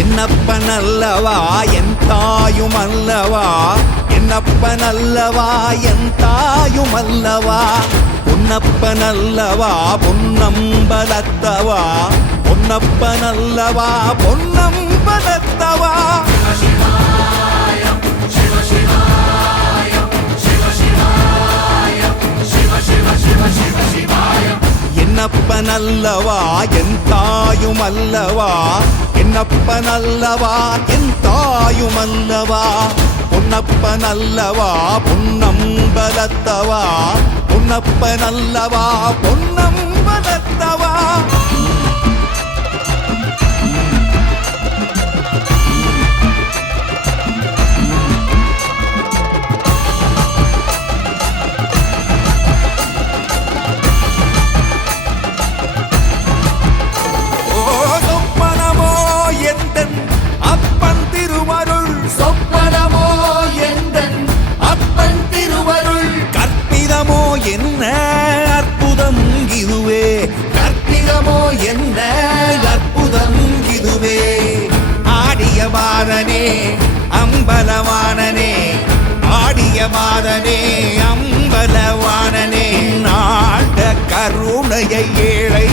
என்னப்பனல்லவா என் தாயுமல்லவா, என்னப்பனல்லவா என் தாயுமல்லவா, பொன்னப்பனல்லவா பொன்னம்பலத்தவா, பொன்னப்பனல்லவா பொன்னம்பலத்தவா. என்னப்பனல்லவா என் தாயுமல்லவா, என்னப்பனல்லவா என் தாயுமல்லவா, பொன்னப்பனல்லவா பொன்னம்பலத்தவா, பொன்னப்பனல்லவா பொன்னம்பலத்தவா. அப்பன் திருவருள் சொப்பனமோ எந்தன் அப்பன் திருவருள், கற்பிதமோ என்ன அற்புதம் இதுவே, கற்பிதமோ என்ன அற்புதம் இதுவே. ஆடிய பாதனே அம்பலவானனே, ஆடிய பாதனே அம்பலவானனே, நாட கருணையை ஏழை